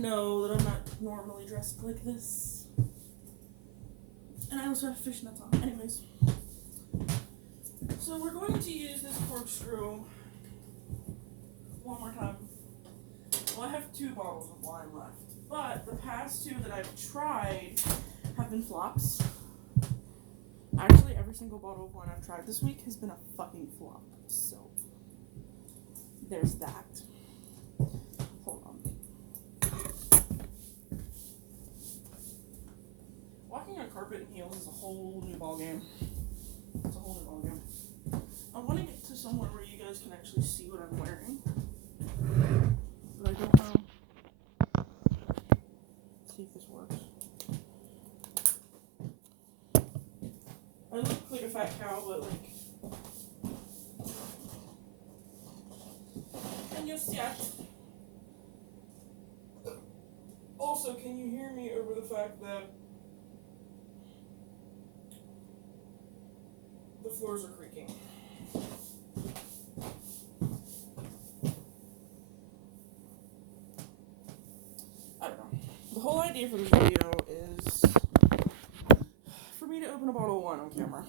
know that I'm not normally dressed like this. And I also have fishnets on. Anyways. So we're going to use this corkscrew one more time. Well, I have 2 bottles of wine left. But the past 2 that I've tried have been flops. Actually, every single bottle of wine I've tried this week has been a fucking flop. So, there's that. Hold on. Walking on carpet in heels is a whole new ballgame. It's a whole new ballgame. I want to get to somewhere where you guys can actually see what I'm wearing. But I don't know. Let's see if this works. I look like a fat cow, but like... And you'll see it. Also, can you hear me over the fact that the floors are creaking? I don't know. The whole idea for this video is for me to open a bottle of wine on camera.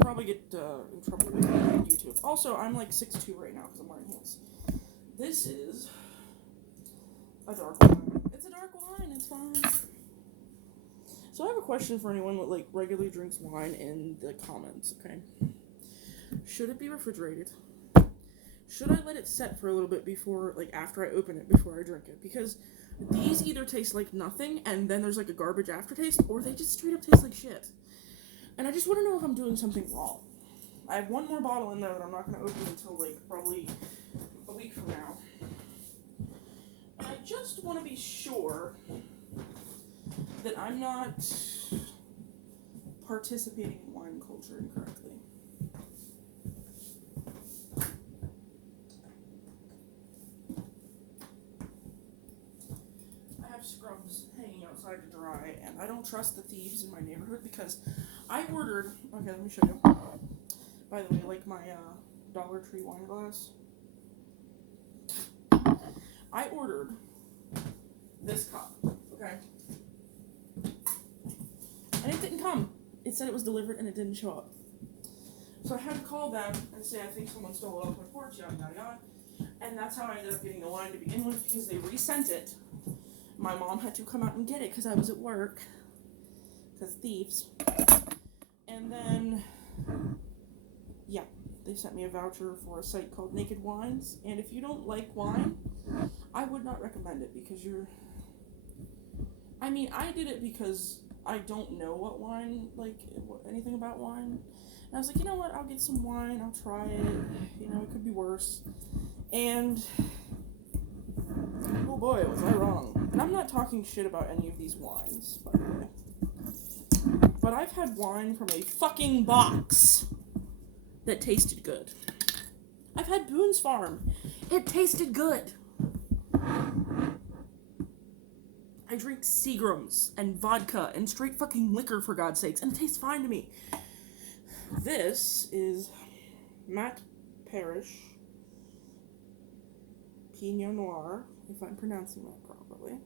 Probably get in trouble with YouTube. Also, I'm like 6'2" right now because I'm wearing heels. This is a dark wine. It's a dark wine. It's fine. So I have a question for anyone that like regularly drinks wine in the comments. Okay. Should it be refrigerated? Should I let it set for a little bit before, like after I open it, before I drink it? Because these either taste like nothing and then there's like a garbage aftertaste, or they just straight up taste like shit. And I just want to know if I'm doing something wrong. I have 1 more bottle in there that I'm not going to open until like probably a week from now. And I just want to be sure that I'm not participating in wine culture incorrectly. I have scrubs hanging outside to dry, and I don't trust the thieves in my neighborhood because I ordered... Okay, let me show you. By the way, like my Dollar Tree wine glass. I ordered this cup, okay? And it didn't come. It said it was delivered and it didn't show up. So I had to call them and say, I think someone stole it off my porch, yada, yada, yada. And that's how I ended up getting the wine to begin with, because they resent it. My mom had to come out and get it because I was at work. Because thieves. And then, yeah, they sent me a voucher for a site called Naked Wines. And if you don't like wine, I would not recommend it because you're... I mean, I did it because I don't know what wine, like, anything about wine. And I was like, you know what, I'll get some wine, I'll try it. You know, it could be worse. And... oh boy, was I wrong. And I'm not talking shit about any of these wines, by the way. But I've had wine from a fucking box that tasted good. I've had Boone's Farm. It tasted good. I drink Seagrams and vodka and straight fucking liquor, for God's sakes, and it tastes fine to me. This is Matt Parrish Pinot Noir, if I'm pronouncing that properly.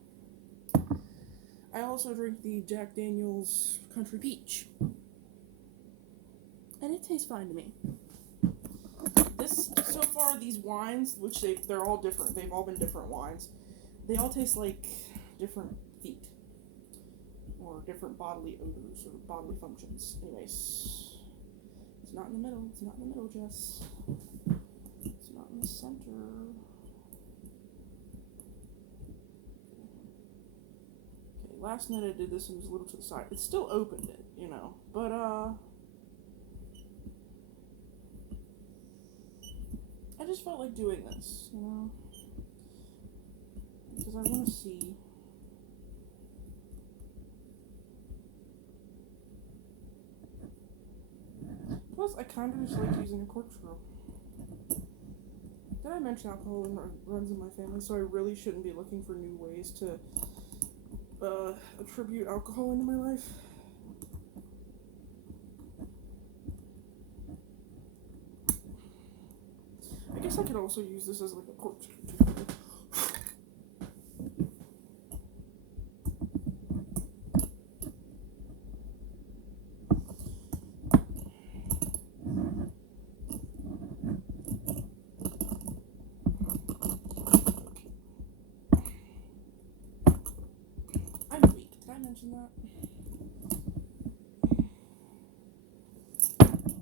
I also drink the Jack Daniel's Country Peach. And it tastes fine to me. So far, these wines, which they're all different, they've all been different wines, they all taste like different feet. Or different bodily odors or bodily functions. Anyways, it's not in the middle. It's not in the middle, Jess. It's not in the center. Okay, last night I did this and it was a little to the side. It still opened it, you know. But, I just felt like doing this, you know. Because I want to see. Plus, I kind of just like using a corkscrew. Did I mention alcohol runs in my family, so I really shouldn't be looking for new ways to attribute alcohol into my life? I guess I could also use this as like a corkscrew too. mention that?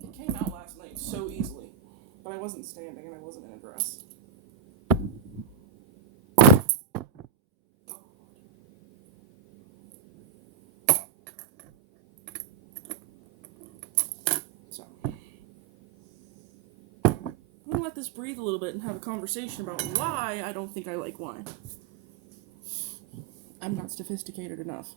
It came out last night so easily, but I wasn't standing and I wasn't in a dress. So, I'm gonna let this breathe a little bit and have a conversation about why I don't think I like wine. I'm not sophisticated enough.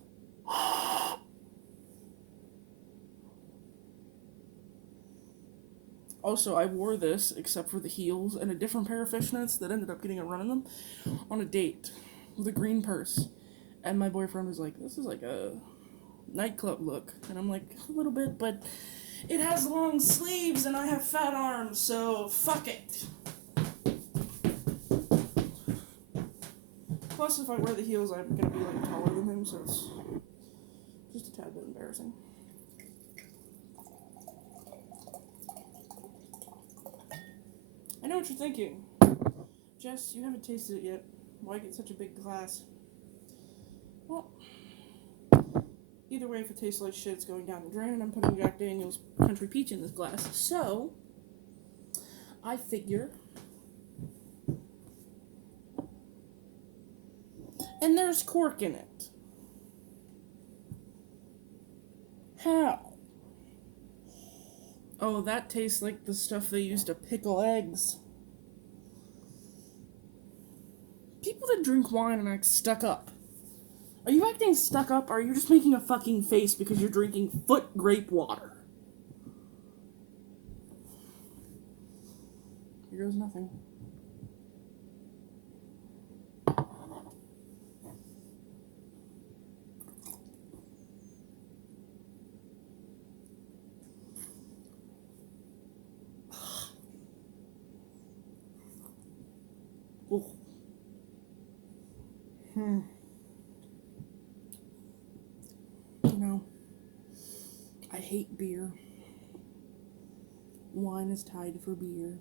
Also, I wore this, except for the heels, and a different pair of fishnets that ended up getting a run in them, on a date with a green purse. And my boyfriend was like, this is like a nightclub look. And I'm like, a little bit, but it has long sleeves and I have fat arms, so fuck it. Plus, if I wear the heels, I'm gonna be like taller than him, so it's just a tad bit embarrassing. I know what you're thinking. Jess, you haven't tasted it yet. Why get such a big glass? Well, either way, if it tastes like shit, it's going down the drain, and I'm putting Jack Daniel's Country Peach in this glass. So, I figure... And there's cork in it. How? Oh, that tastes like the stuff they use to pickle eggs. People that drink wine and act stuck up. Are you acting stuck up, or are you just making a fucking face because you're drinking foot grape water? Here goes nothing. You know, I hate beer. Wine is tied for beer.